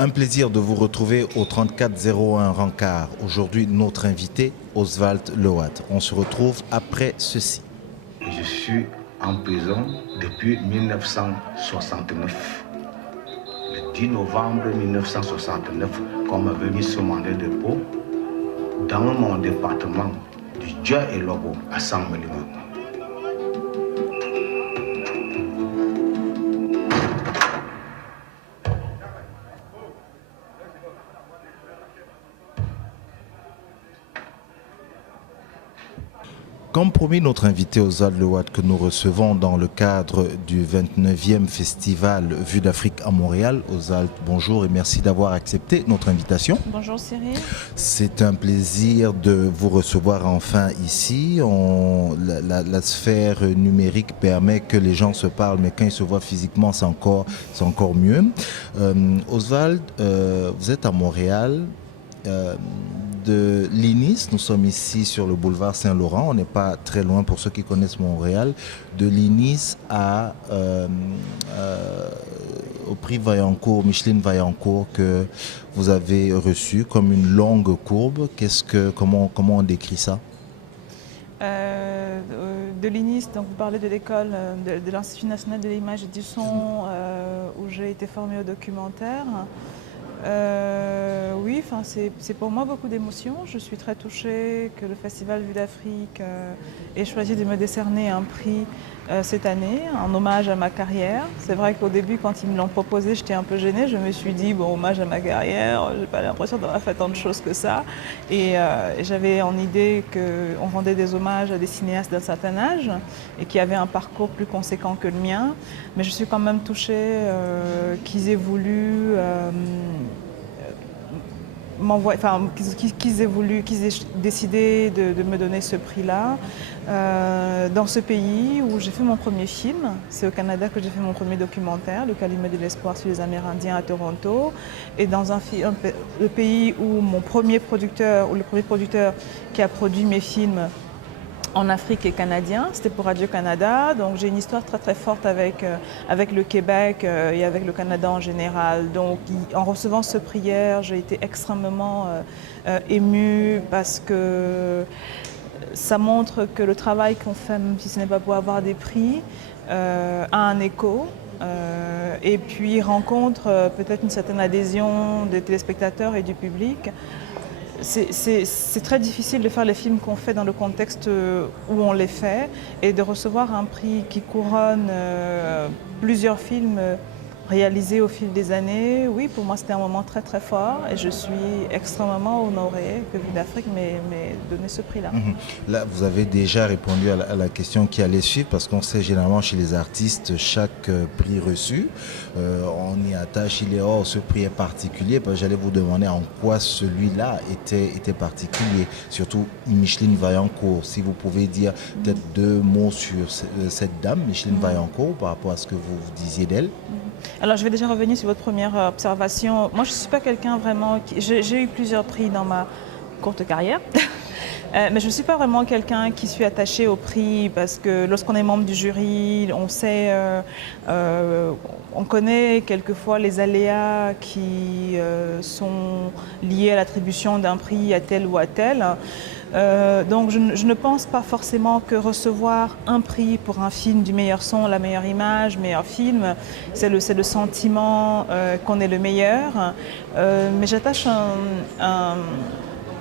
Un plaisir de vous retrouver au 3401 Rancard. Aujourd'hui, notre invité, Oswald Lewat. On se retrouve après ceci. Je suis en prison depuis 1969. Le 10 novembre 1969, qu'on m'avait mis sur mandat de dépôt dans mon département du Dja et Lobo à Saint-Mélimou. Comme promis, notre invité Oswald Lewat que nous recevons dans le cadre du 29e festival Vue d'Afrique à Montréal. Oswald, bonjour et merci d'avoir accepté notre invitation. Bonjour Cyril. C'est un plaisir de vous recevoir enfin ici. La sphère numérique permet que les gens se parlent, mais quand ils se voient physiquement, c'est encore mieux. Oswald, vous êtes à Montréal. De l'INIS, nous sommes ici sur le boulevard Saint-Laurent, on n'est pas très loin pour ceux qui connaissent Montréal, de l'INIS au prix Vaillancourt, Micheline Vaillancourt, que vous avez reçu comme une longue courbe. Comment on décrit ça? De l'INIS, donc vous parlez de l'école de l'Institut national de l'image et du son, où j'ai été formée au documentaire. Oui, c'est pour moi beaucoup d'émotions. Je suis très touchée que le Festival Vue d'Afrique ait choisi de me décerner un prix cette année, en hommage à ma carrière. C'est vrai qu'au début, quand ils me l'ont proposé, j'étais un peu gênée. Je me suis dit, bon, hommage à ma carrière, j'ai pas l'impression d'avoir fait tant de choses que ça. Et j'avais en idée qu'on rendait des hommages à des cinéastes d'un certain âge et qui avaient un parcours plus conséquent que le mien. Mais je suis quand même touchée qu'ils aient voulu qu'ils aient décidé de me donner ce prix-là dans ce pays où j'ai fait mon premier film. C'est au Canada que j'ai fait mon premier documentaire, Le Calumet de l'espoir sur les Amérindiens à Toronto. Et dans le pays où le premier producteur qui a produit mes films en Afrique est canadien, c'était pour Radio-Canada, donc j'ai une histoire très très forte avec le Québec et avec le Canada en général. Donc en recevant ce prix hier, j'ai été extrêmement émue parce que ça montre que le travail qu'on fait, même si ce n'est pas pour avoir des prix, a un écho. Et puis rencontre peut-être une certaine adhésion des téléspectateurs et du public. C'est très difficile de faire les films qu'on fait dans le contexte où on les fait et de recevoir un prix qui couronne plusieurs films réalisés au fil des années. Oui, pour moi c'était un moment très très fort et je suis extrêmement honorée que Vue d'Afrique m'ait donné ce prix-là. Là, vous avez déjà répondu à la question qui allait suivre parce qu'on sait généralement chez les artistes, chaque prix reçu, on y attache, ce prix est particulier. J'allais vous demander en quoi celui-là était particulier, surtout Micheline Vaillancourt. Si vous pouvez dire peut-être deux mots sur cette dame, Micheline Vaillancourt, par rapport à ce que vous disiez d'elle. Alors je vais déjà revenir sur votre première observation. Moi je ne suis pas quelqu'un vraiment j'ai eu plusieurs prix dans ma courte carrière. Mais je ne suis pas vraiment quelqu'un qui suis attaché au prix parce que lorsqu'on est membre du jury, on sait, on connaît quelquefois les aléas qui sont liés à l'attribution d'un prix à tel ou à tel. Donc je ne pense pas forcément que recevoir un prix pour un film du meilleur son, la meilleure image, meilleur film, c'est le sentiment qu'on est le meilleur. Mais j'attache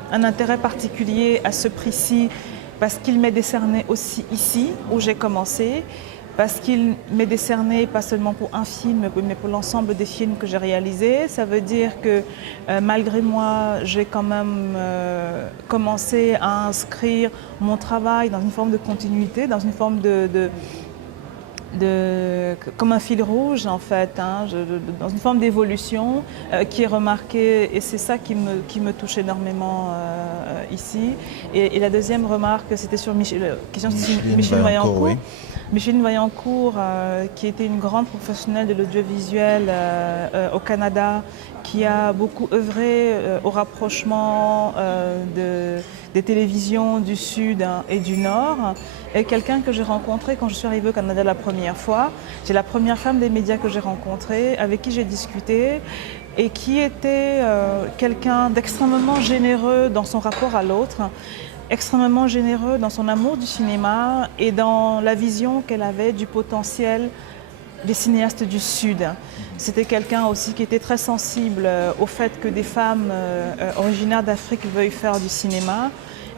un intérêt particulier à ce prix-ci parce qu'il m'est décerné aussi ici où j'ai commencé, parce qu'il m'est décerné pas seulement pour un film mais pour l'ensemble des films que j'ai réalisés. Ça veut dire que malgré moi j'ai quand même commencé à inscrire mon travail dans une forme de continuité, dans une forme comme un fil rouge en fait, dans une forme d'évolution qui est remarquée et c'est ça qui me touche énormément ici. Et la deuxième remarque, c'était sur Micheline Vaillancourt. Oui. Micheline Vaillancourt, qui était une grande professionnelle de l'audiovisuel au Canada, qui a beaucoup œuvré au rapprochement des télévisions du Sud et du Nord, est quelqu'un que j'ai rencontré quand je suis arrivée au Canada la première fois. C'est la première femme des médias que j'ai rencontrée, avec qui j'ai discuté. et qui était quelqu'un d'extrêmement généreux dans son rapport à l'autre, extrêmement généreux dans son amour du cinéma et dans la vision qu'elle avait du potentiel des cinéastes du Sud. C'était quelqu'un aussi qui était très sensible au fait que des femmes originaires d'Afrique veuillent faire du cinéma.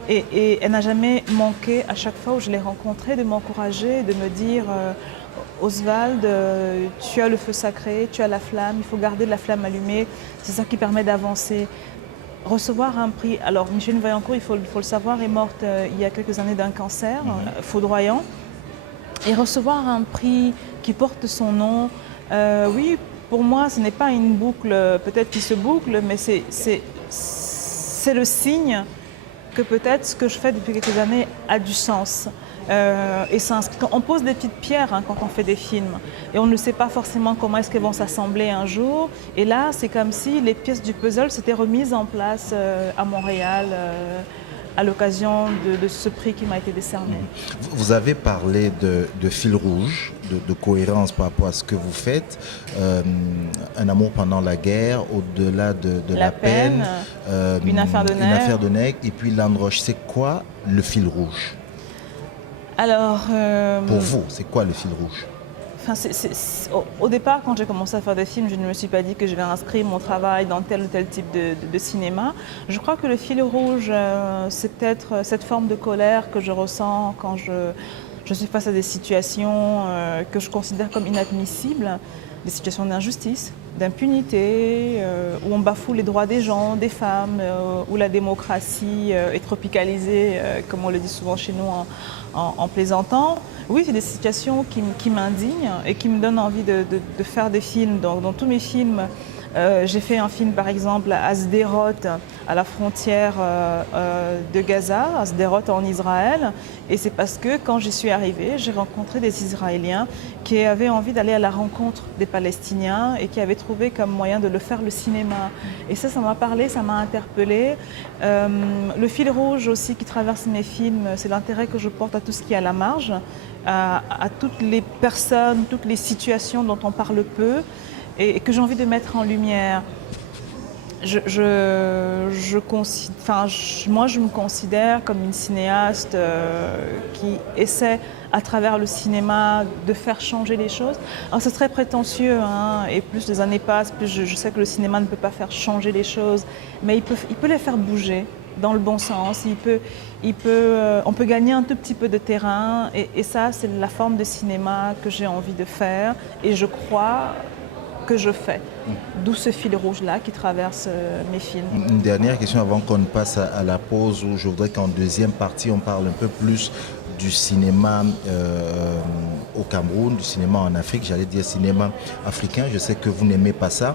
Et elle n'a jamais manqué, à chaque fois où je l'ai rencontrée, de m'encourager, de me dire Oswald, tu as le feu sacré, tu as la flamme, il faut garder la flamme allumée, c'est ça qui permet d'avancer. Recevoir un prix, alors Micheline Vaillancourt, il faut le savoir, est morte il y a quelques années d'un cancer foudroyant. Et recevoir un prix qui porte son nom, oui, pour moi, ce n'est pas une boucle, peut-être qui se boucle, mais c'est le signe que peut-être ce que je fais depuis quelques années a du sens. Et on pose des petites pierres quand on fait des films et on ne sait pas forcément comment est-ce qu'elles vont s'assembler un jour. Et là, c'est comme si les pièces du puzzle s'étaient remises en place à Montréal à l'occasion de ce prix qui m'a été décerné. Vous avez parlé de fil rouge, de cohérence par rapport à ce que vous faites. Un amour pendant la guerre, au-delà de la peine, une affaire de nègre, et puis Land Roche. C'est quoi le fil rouge? Alors, pour vous, c'est quoi le fil rouge? Au départ, quand j'ai commencé à faire des films, je ne me suis pas dit que je vais inscrire mon travail dans tel ou tel type de cinéma. Je crois que le fil rouge, c'est peut-être cette forme de colère que je ressens quand je suis face à des situations que je considère comme inadmissibles, des situations d'injustice, d'impunité, où on bafoue les droits des gens, des femmes, où la démocratie est tropicalisée, comme on le dit souvent chez nous en plaisantant. Oui, c'est des situations qui m'indignent et qui me donnent envie de faire des films. Dans tous mes films, j'ai fait un film par exemple à Sderot, à la frontière de Gaza, à Sderot en Israël. Et c'est parce que quand j'y suis arrivée, j'ai rencontré des Israéliens qui avaient envie d'aller à la rencontre des Palestiniens et qui avaient trouvé comme moyen de le faire le cinéma. Et ça m'a parlé, ça m'a interpellée. Le fil rouge aussi qui traverse mes films, c'est l'intérêt que je porte à tout ce qui est à la marge, à toutes les personnes, toutes les situations dont on parle peu et que j'ai envie de mettre en lumière. Moi, je me considère comme une cinéaste qui essaie, à travers le cinéma, de faire changer les choses. Alors, c'est très prétentieux, et plus les années passent, plus je sais que le cinéma ne peut pas faire changer les choses, mais il peut les faire bouger dans le bon sens. On peut gagner un tout petit peu de terrain, et ça, c'est la forme de cinéma que j'ai envie de faire, et je crois que je fais. D'où ce fil rouge-là qui traverse mes films. Une dernière question avant qu'on ne passe à la pause, où je voudrais qu'en deuxième partie, on parle un peu plus du cinéma au Cameroun, du cinéma en Afrique, j'allais dire cinéma africain, je sais que vous n'aimez pas ça.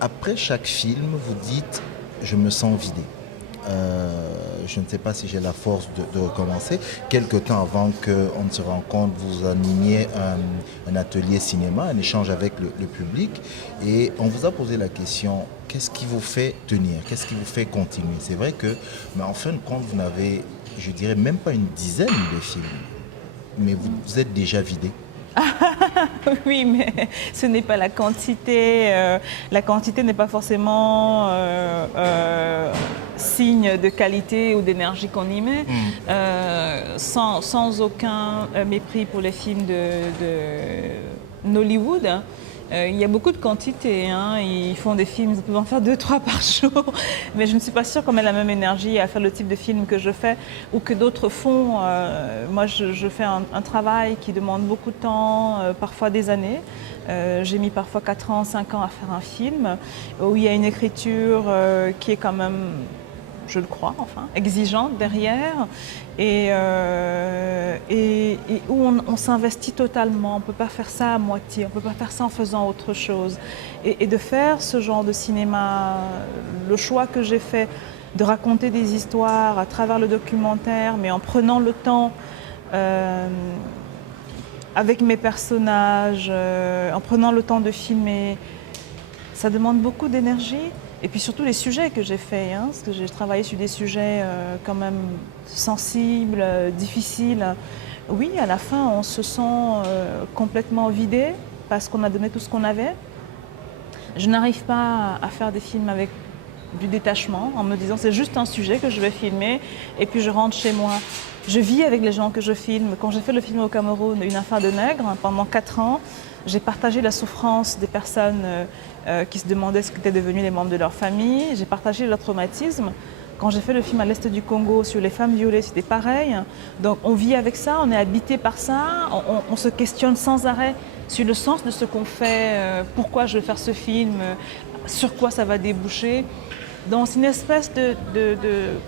Après chaque film, vous dites « je me sens vidé ». Je ne sais pas si j'ai la force de recommencer. Quelque temps avant qu'on ne se rencontre, vous animiez un atelier cinéma, un échange avec le public, et on vous a posé la question, qu'est-ce qui vous fait tenir? Qu'est-ce qui vous fait continuer? C'est vrai que, mais en fin de compte, vous n'avez, je dirais, même pas une dizaine de films, mais vous êtes déjà vidé. Oui, mais ce n'est pas la quantité. La quantité n'est pas forcément signe de qualité ou d'énergie qu'on y met. Sans aucun mépris pour les films de Nollywood. Il y a beaucoup de quantité, ils font des films, ils peuvent en faire 2-3 par jour, mais je ne suis pas sûre qu'on met la même énergie à faire le type de film que je fais ou que d'autres font. Moi, je fais un travail qui demande beaucoup de temps, parfois des années. J'ai mis parfois 4 ans, 5 ans à faire un film, où il y a une écriture qui est quand même, je le crois, exigeante derrière, et où on s'investit totalement. On ne peut pas faire ça à moitié, on ne peut pas faire ça en faisant autre chose. Et de faire ce genre de cinéma, le choix que j'ai fait de raconter des histoires à travers le documentaire, mais en prenant le temps avec mes personnages, en prenant le temps de filmer, ça demande beaucoup d'énergie. Et puis surtout les sujets que j'ai faits, parce que j'ai travaillé sur des sujets quand même sensibles, difficiles. Oui, à la fin, on se sent complètement vidé parce qu'on a donné tout ce qu'on avait. Je n'arrive pas à faire des films avec du détachement, en me disant c'est juste un sujet que je vais filmer et puis je rentre chez moi. Je vis avec les gens que je filme. Quand j'ai fait le film au Cameroun, Une affaire de nègre, pendant 4 ans, j'ai partagé la souffrance des personnes qui se demandaient ce qu'étaient devenus les membres de leur famille. J'ai partagé leur traumatisme. Quand j'ai fait le film à l'est du Congo sur les femmes violées, c'était pareil. Donc on vit avec ça, on est habité par ça, on se questionne sans arrêt sur le sens de ce qu'on fait, pourquoi je veux faire ce film, sur quoi ça va déboucher. Donc c'est une espèce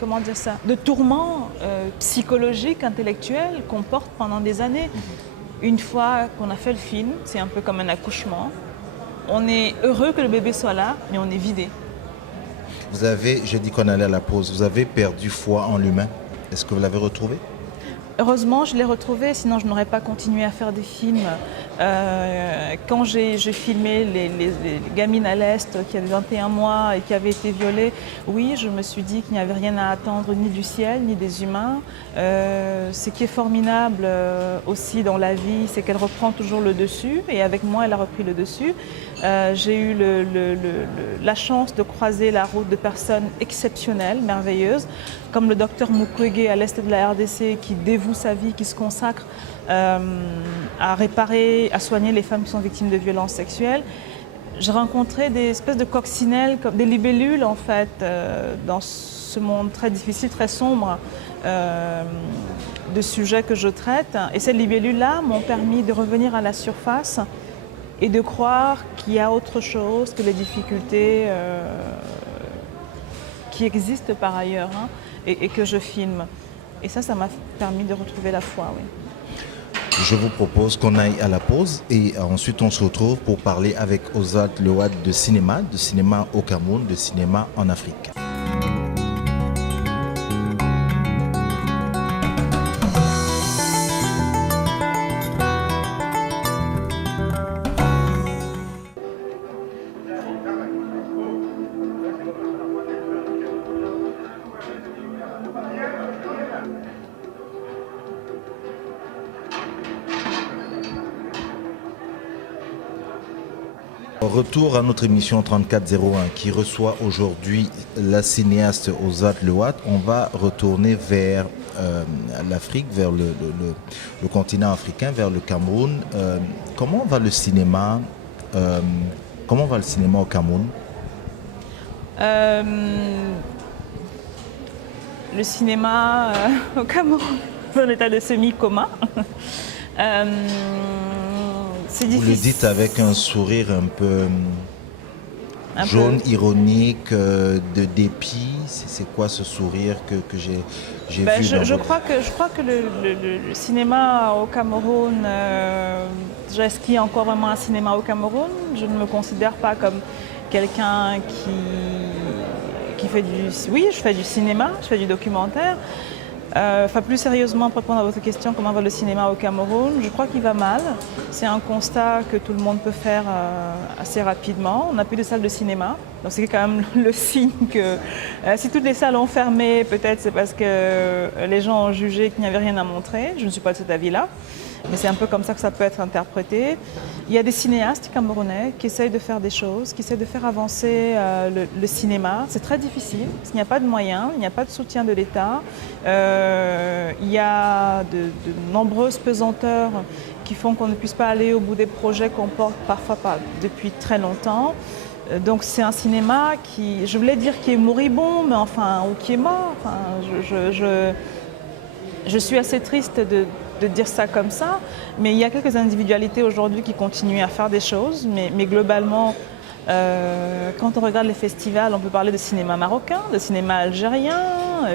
comment dire ça, de tourment psychologique, intellectuel qu'on porte pendant des années. Une fois qu'on a fait le film, c'est un peu comme un accouchement. On est heureux que le bébé soit là, mais on est vidé. Vous avez, j'ai dit qu'on allait à la pause, vous avez perdu foi en l'humain. Est-ce que vous l'avez retrouvé? Heureusement, je l'ai retrouvé, sinon je n'aurais pas continué à faire des films. Quand j'ai filmé les gamines à l'Est qui avaient 21 mois et qui avaient été violées, oui, je me suis dit qu'il n'y avait rien à attendre ni du ciel, ni des humains. Ce qui est formidable aussi dans la vie, c'est qu'elle reprend toujours le dessus, et avec moi, elle a repris le dessus. J'ai eu la chance de croiser la route de personnes exceptionnelles, merveilleuses, comme le docteur Mukwege à l'Est de la RDC qui dévoue sa vie, qui se consacre à réparer, à soigner les femmes qui sont victimes de violences sexuelles. J'ai rencontré des espèces de coccinelles, comme des libellules en fait, dans ce monde très difficile, très sombre de sujets que je traite. Et ces libellules-là m'ont permis de revenir à la surface et de croire qu'il y a autre chose que les difficultés qui existent par ailleurs, hein, et que je filme. Et ça m'a permis de retrouver la foi, oui. Je vous propose qu'on aille à la pause et ensuite on se retrouve pour parler avec Ozat Lewat de cinéma au Cameroun, de cinéma en Afrique. Retour à notre émission 3401 qui reçoit aujourd'hui la cinéaste Ozat Lewat. On va retourner vers l'Afrique, vers le continent africain, vers le Cameroun. Comment va le cinéma au Cameroun? Le cinéma au Cameroun, c'est un état de semi-coma. Vous le dites avec un sourire un peu jaune, ironique, de dépit. C'est quoi ce sourire que j'ai vu je crois que le cinéma au Cameroun, est-ce qu'il y a encore vraiment un cinéma au Cameroun? Je ne me considère pas comme quelqu'un qui fait du... Oui, je fais du cinéma, je fais du documentaire. Plus sérieusement, pour répondre à votre question, comment va le cinéma au Cameroun? Je crois qu'il va mal. C'est un constat que tout le monde peut faire assez rapidement. On n'a plus de salles de cinéma. Donc c'est quand même le signe que si toutes les salles ont fermé, peut-être c'est parce que les gens ont jugé qu'il n'y avait rien à montrer. Je ne suis pas de cet avis-là. Mais c'est un peu comme ça que ça peut être interprété. Il y a des cinéastes camerounais qui essayent de faire des choses, qui essayent de faire avancer le cinéma. C'est très difficile, parce qu'il n'y a pas de moyens, il n'y a pas de soutien de l'État. Il y a de nombreuses pesanteurs qui font qu'on ne puisse pas aller au bout des projets qu'on porte parfois pas depuis très longtemps. Donc c'est un cinéma qui, je voulais dire qui est moribond, mais enfin, ou qui est mort. Enfin, je suis assez triste de dire ça comme ça, mais il y a quelques individualités aujourd'hui qui continuent à faire des choses, mais globalement, quand on regarde les festivals, on peut parler de cinéma marocain, de cinéma algérien,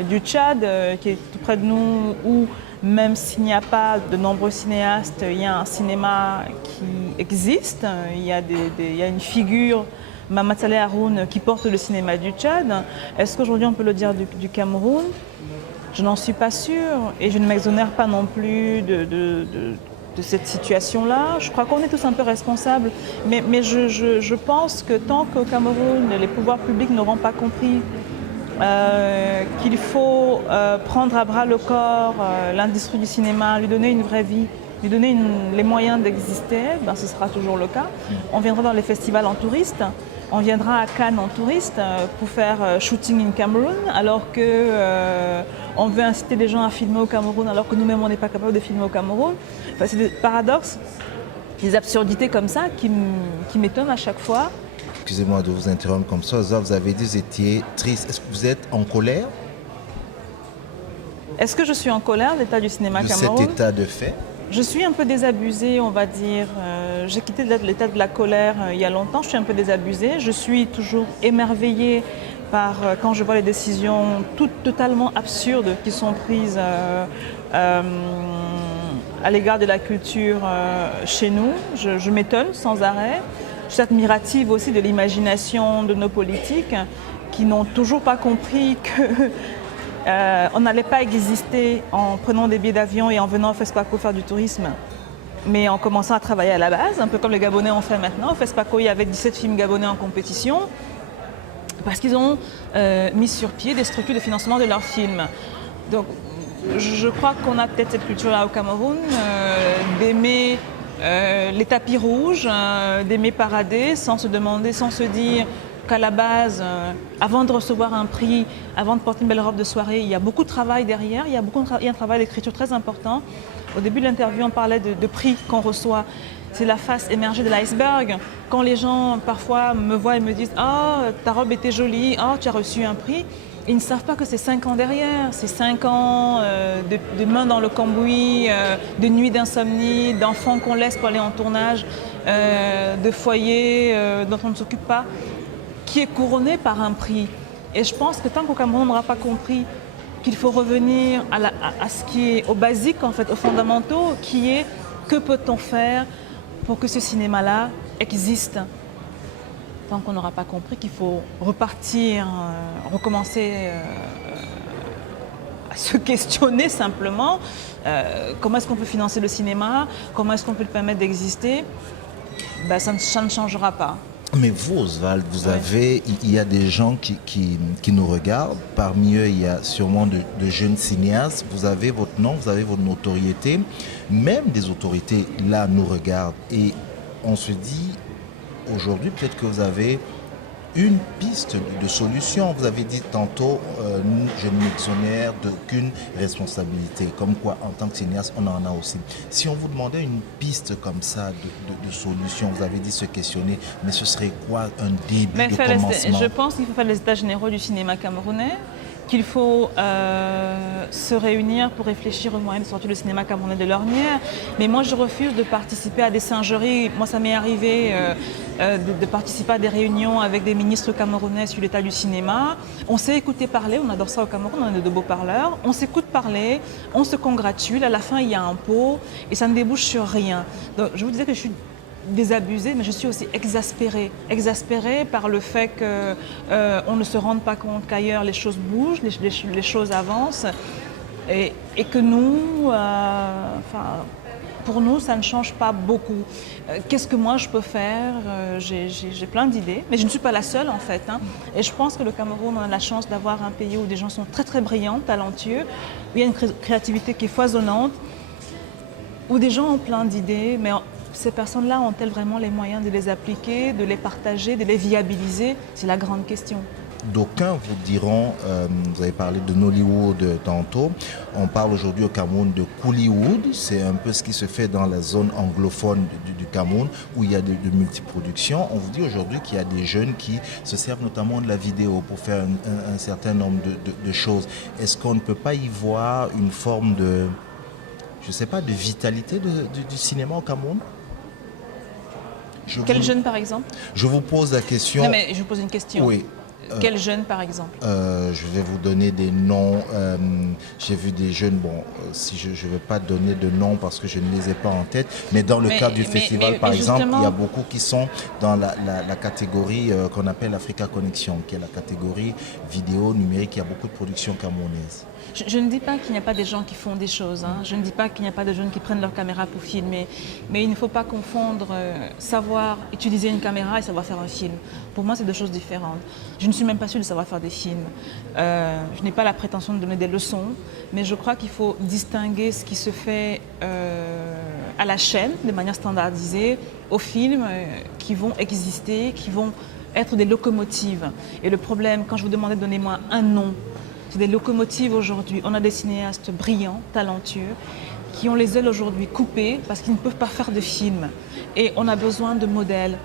du Tchad qui est tout près de nous, où même s'il n'y a pas de nombreux cinéastes, il y a un cinéma qui existe, il y a une figure, Mamadou Saleh Haroun, qui porte le cinéma du Tchad. Est-ce qu'aujourd'hui on peut le dire du Cameroun? Je n'en suis pas sûre et je ne m'exonère pas non plus de cette situation-là. Je crois qu'on est tous un peu responsables, mais je pense que tant qu'au Cameroun, les pouvoirs publics n'auront pas compris qu'il faut prendre à bras le corps l'industrie du cinéma, lui donner une vraie vie, lui donner les moyens d'exister, ce sera toujours le cas. On viendra dans les festivals en touristes. on viendra à Cannes en touriste pour faire shooting in Cameroun, alors qu'on veut inciter les gens à filmer au Cameroun, alors que nous-mêmes, on n'est pas capable de filmer au Cameroun. Enfin, c'est des paradoxes, des absurdités comme ça qui m'étonnent à chaque fois. Excusez-moi de vous interrompre comme ça. Vous avez dit que vous étiez triste. Est-ce que vous êtes en colère Est-ce que je suis en colère de l'état du cinéma de Cameroun? cet état de fait? Je suis un peu désabusée, on va dire. J'ai quitté l'état de la colère il y a longtemps, je suis un peu désabusée. Je suis toujours émerveillée par quand je vois les décisions totalement absurdes qui sont prises à l'égard de la culture chez nous. Je m'étonne sans arrêt. Je suis admirative aussi de l'imagination de nos politiques qui n'ont toujours pas compris que on n'allait pas exister en prenant des billets d'avion et en venant au FESPACO faire du tourisme, mais en commençant à travailler à la base, un peu comme les Gabonais ont fait maintenant. Au FESPACO, il y avait 17 films gabonais en compétition parce qu'ils ont mis sur pied des structures de financement de leurs films. Donc, je crois qu'on a peut-être cette culture-là au Cameroun, d'aimer les tapis rouges, d'aimer parader sans se demander, sans se dire qu'à la base, avant de recevoir un prix, avant de porter une belle robe de soirée, il y a beaucoup de travail derrière, il y a un travail d'écriture très important. Au début de l'interview, on parlait de prix qu'on reçoit. C'est la face émergée de l'iceberg. Quand les gens parfois me voient et me disent « Ah, ta robe était jolie, ah, tu as reçu un prix », ils ne savent pas que c'est 5 ans derrière. C'est 5 ans de mains dans le cambouis, de nuits d'insomnie, d'enfants qu'on laisse pour aller en tournage, de foyers dont on ne s'occupe pas, qui est couronné par un prix. Et je pense que tant qu'au Cameroun, on n'aura pas compris qu'il faut revenir à ce qui est au basique, en fait, aux fondamentaux, qui est que peut-on faire pour que ce cinéma-là existe. Tant qu'on n'aura pas compris qu'il faut repartir, recommencer à se questionner simplement comment est-ce qu'on peut financer le cinéma, comment est-ce qu'on peut le permettre d'exister, ben, ça ne changera pas. Mais vous, Oswald, il y a des gens qui nous regardent. Parmi eux, il y a sûrement de jeunes cinéastes. Vous avez votre nom, vous avez votre notoriété. Même des autorités, là, nous regardent. Et on se dit, aujourd'hui, peut-être que vous avez une piste de solution. Vous avez dit tantôt, je ne m'exonère d'aucune responsabilité. Comme quoi, en tant que cinéaste, on en a aussi. Si on vous demandait une piste comme ça de solution, vous avez dit se questionner, mais ce serait quoi un début de commencement? Je pense qu'il faut faire les états généraux du cinéma camerounais, qu'il faut se réunir pour réfléchir aux moyens de sortir le cinéma camerounais de l'ornière. Mais moi, je refuse de participer à des singeries. Moi, ça m'est arrivé de participer à des réunions avec des ministres camerounais sur l'état du cinéma. On s'est écouté parler, on adore ça au Cameroun, on est de beaux parleurs. On s'écoute parler, on se congratule, à la fin, il y a un pot et ça ne débouche sur rien. Donc, je vous disais que je suis désabusée, mais je suis aussi exaspérée par le fait qu'on ne se rende pas compte qu'ailleurs les choses bougent, les choses avancent et que nous, pour nous, ça ne change pas beaucoup. Qu'est-ce que moi je peux faire? J'ai plein d'idées, mais je ne suis pas la seule en fait. Et je pense que le Cameroun a la chance d'avoir un pays où des gens sont très très brillants, talentueux, où il y a une créativité qui est foisonnante, où des gens ont plein d'idées, mais ces personnes-là ont-elles vraiment les moyens de les appliquer, de les partager, de les viabiliser? C'est la grande question. D'aucuns vous diront, vous avez parlé de Nollywood tantôt, on parle aujourd'hui au Cameroun de Coolywood, c'est un peu ce qui se fait dans la zone anglophone du Cameroun où il y a de multiproductions. On vous dit aujourd'hui qu'il y a des jeunes qui se servent notamment de la vidéo pour faire un certain nombre de choses. Est-ce qu'on ne peut pas y voir une forme de, je ne sais pas, de vitalité du cinéma au Cameroun? Quel jeune par exemple? Je vous pose la question. Non mais je vous pose une question. Oui. Quel jeune par exemple? Je vais vous donner des noms. J'ai vu des jeunes, bon, si je ne vais pas donner de noms parce que je ne les ai pas en tête, mais dans le cadre du festival par exemple, il y a beaucoup qui sont dans la catégorie qu'on appelle Africa Connection, qui est la catégorie vidéo numérique. Il y a beaucoup de productions camerounaises. Je ne dis pas qu'il n'y a pas des gens qui font des choses, je ne dis pas qu'il n'y a pas de jeunes qui prennent leur caméra pour filmer, mais il ne faut pas confondre savoir utiliser une caméra et savoir faire un film. Pour moi, c'est deux choses différentes. Je ne suis même pas sûre de savoir faire des films. Je n'ai pas la prétention de donner des leçons, mais je crois qu'il faut distinguer ce qui se fait à la chaîne, de manière standardisée, aux films qui vont exister, qui vont être des locomotives. Et le problème, quand je vous demandais de donner moi un nom, c'est des locomotives aujourd'hui. On a des cinéastes brillants, talentueux, qui ont les ailes aujourd'hui coupées parce qu'ils ne peuvent pas faire de films. Et on a besoin de modèles,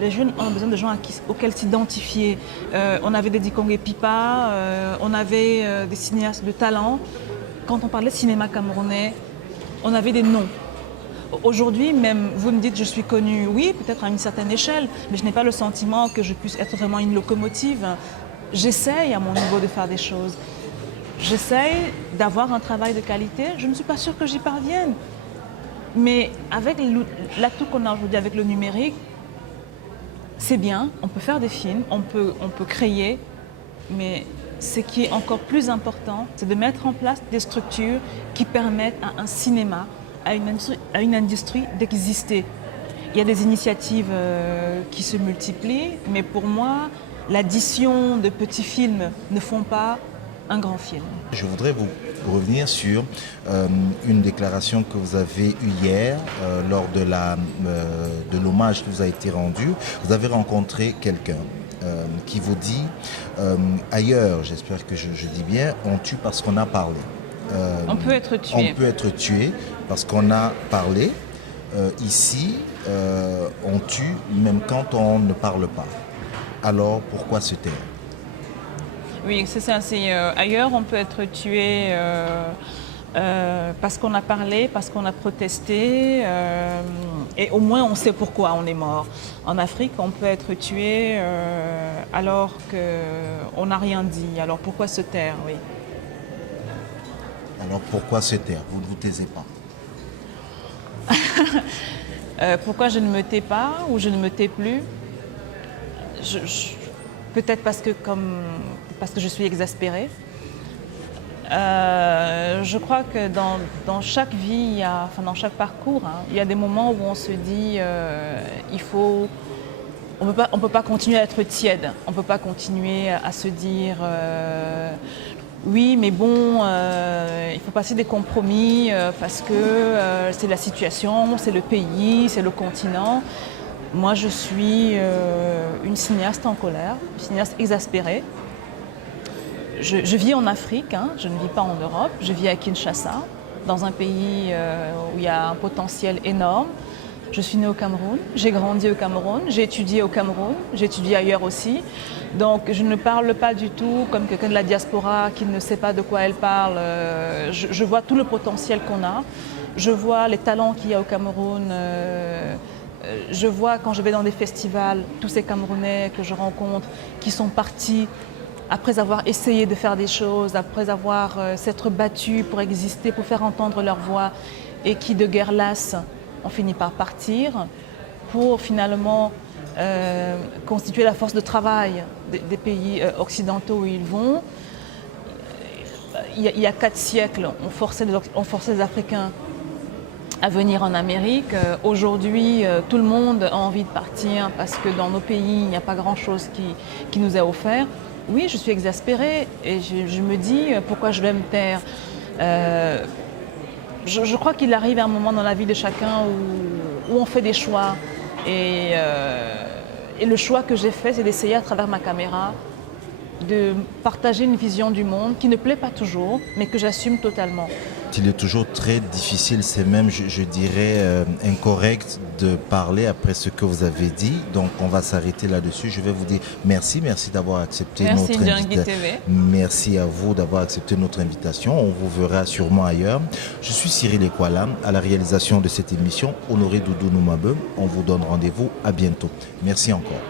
les jeunes ont besoin de gens auxquels s'identifier. On avait des Dikongé Pipa, on avait des cinéastes de talent. Quand on parlait de cinéma camerounais, on avait des noms. Aujourd'hui, même, vous me dites je suis connue, oui, peut-être à une certaine échelle, mais je n'ai pas le sentiment que je puisse être vraiment une locomotive. J'essaye à mon niveau de faire des choses. J'essaye d'avoir un travail de qualité. Je ne suis pas sûre que j'y parvienne. Mais avec l'atout qu'on a aujourd'hui avec le numérique, c'est bien, on peut faire des films, on peut créer, mais ce qui est encore plus important, c'est de mettre en place des structures qui permettent à un cinéma, à une industrie d'exister. Il y a des initiatives qui se multiplient, mais pour moi, l'addition de petits films ne font pas un grand film. Je voudrais vous revenir sur une déclaration que vous avez eue hier lors de l'hommage qui vous a été rendu. Vous avez rencontré quelqu'un qui vous dit ailleurs, j'espère que je dis bien, on tue parce qu'on a parlé. On peut être tué. On peut être tué parce qu'on a parlé. Ici, on tue même quand on ne parle pas. Alors pourquoi se taire? Oui, c'est ça. Ailleurs, on peut être tué parce qu'on a parlé, parce qu'on a protesté, et au moins on sait pourquoi on est mort. En Afrique, on peut être tué alors qu'on n'a rien dit. Alors pourquoi se taire? Oui. Alors pourquoi se taire? Vous ne vous taisez pas? Pourquoi je ne me tais pas ou je ne me tais plus? Peut-être parce que je suis exaspérée. Je crois que dans chaque vie, dans chaque parcours, il y a des moments où on se dit on ne peut pas continuer à être tiède. On ne peut pas continuer à se dire oui, mais bon, il faut passer des compromis parce que c'est la situation, c'est le pays, c'est le continent. Moi, je suis une cinéaste en colère, une cinéaste exaspérée. Je vis en Afrique, je ne vis pas en Europe. Je vis à Kinshasa, dans un pays où il y a un potentiel énorme. Je suis née au Cameroun, j'ai grandi au Cameroun, j'ai étudié au Cameroun, j'ai étudié ailleurs aussi. Donc je ne parle pas du tout comme quelqu'un de la diaspora qui ne sait pas de quoi elle parle. Je vois tout le potentiel qu'on a. Je vois les talents qu'il y a au Cameroun. Je vois quand je vais dans des festivals, tous ces Camerounais que je rencontre qui sont partis après avoir essayé de faire des choses, après avoir s'être battus pour exister, pour faire entendre leur voix et qui de guerre lasse ont fini par partir pour finalement constituer la force de travail des pays occidentaux où ils vont. Il y a 4 siècles, on forçait les Africains à venir en Amérique. Aujourd'hui, tout le monde a envie de partir parce que dans nos pays, il n'y a pas grand-chose qui nous est offert. Oui, je suis exaspérée et je me dis pourquoi je vais me taire. Je crois qu'il arrive un moment dans la vie de chacun où on fait des choix. Et le choix que j'ai fait, c'est d'essayer à travers ma caméra de partager une vision du monde qui ne plaît pas toujours, mais que j'assume totalement. Il est toujours très difficile, c'est même, je dirais, incorrect de parler après ce que vous avez dit. Donc, on va s'arrêter là-dessus. Je vais vous dire merci d'avoir accepté notre invitation. Merci à vous d'avoir accepté notre invitation. On vous verra sûrement ailleurs. Je suis Cyril Ekwala, à la réalisation de cette émission. Honoré Doudou Noumabe. On vous donne rendez-vous à bientôt. Merci encore.